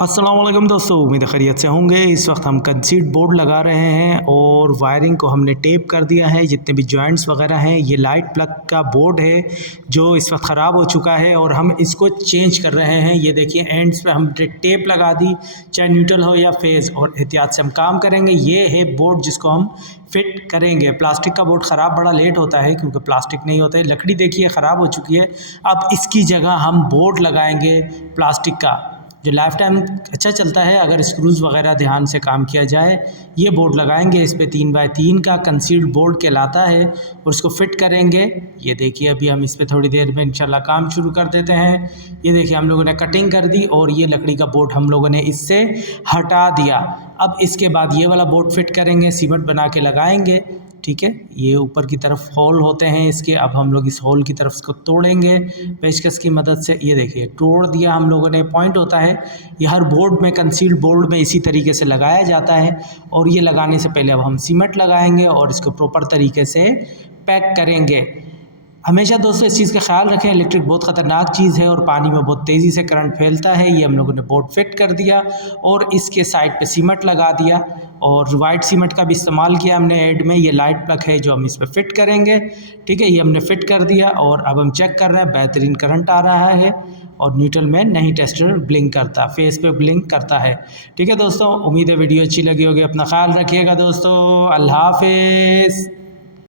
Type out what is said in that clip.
अस्सलाम वालेकुम दोस्तों, उम्मीद है खैरियत से होंगे। इस वक्त हम कंसीड बोर्ड लगा रहे हैं और वायरिंग को हमने टेप कर दिया है। जितने भी जॉइंट्स वगैरह हैं, ये लाइट प्लग का बोर्ड है जो इस वक्त ख़राब हो चुका है और हम इसको चेंज कर रहे हैं। ये देखिए एंड्स पे हमने टेप लगा दी, चाहे न्यूट्रल हो या फेज़, और एहतियात से हम काम करेंगे। ये है बोर्ड जिसको हम फिट करेंगे। प्लास्टिक का बोर्ड ख़राब बड़ा लेट होता है क्योंकि प्लास्टिक नहीं होता है। लकड़ी देखिए ख़राब हो चुकी है। अब इसकी जगह हम बोर्ड लगाएंगे प्लास्टिक का जो लाइफ टाइम अच्छा चलता है अगर स्क्रूज़ वगैरह ध्यान से काम किया जाए। ये बोर्ड लगाएंगे, इस पे 3x3 का कंसील्ड बोर्ड कहलाता है और उसको फिट करेंगे। ये देखिए अभी हम इस पे थोड़ी देर में इंशाल्लाह काम शुरू कर देते हैं। ये देखिए हम लोगों ने कटिंग कर दी और ये लकड़ी का बोर्ड हम लोगों ने इससे हटा दिया। अब इसके बाद ये वाला बोर्ड फिट करेंगे, सीमेंट बना के लगाएंगे। ठीक है, ये ऊपर की तरफ होल होते हैं इसके। अब हम लोग इस होल की तरफ इसको तोड़ेंगे पेचकस की मदद से। ये देखिए तोड़ दिया हम लोगों ने। पॉइंट होता है ये हर बोर्ड में, कंसील्ड बोर्ड में इसी तरीके से लगाया जाता है। और ये लगाने से पहले अब हम सीमेंट लगाएंगे और इसको प्रॉपर तरीके से पैक करेंगे। हमेशा दोस्तों इस चीज़ का ख्याल रखें, इलेक्ट्रिक बहुत ख़तरनाक चीज़ है और पानी में बहुत तेज़ी से करंट फैलता है। ये हम लोगों ने बोर्ड फिट कर दिया और इसके साइड पे सीमेंट लगा दिया और वाइट सीमेंट का भी इस्तेमाल किया हमने ऐड में। ये लाइट प्लग है जो हम इस पर फिट करेंगे। ठीक है, ये हमने फिट कर दिया और अब हम चेक कर रहे हैं बेहतरीन करंट आ रहा है और न्यूट्रल में नहीं, टेस्टर ब्लिंक करता, फेस पे ब्लिंक करता है। ठीक है दोस्तों, उम्मीद है वीडियो अच्छी लगी होगी। अपना ख्याल रखिएगा दोस्तों, अल्लाह हाफिज़।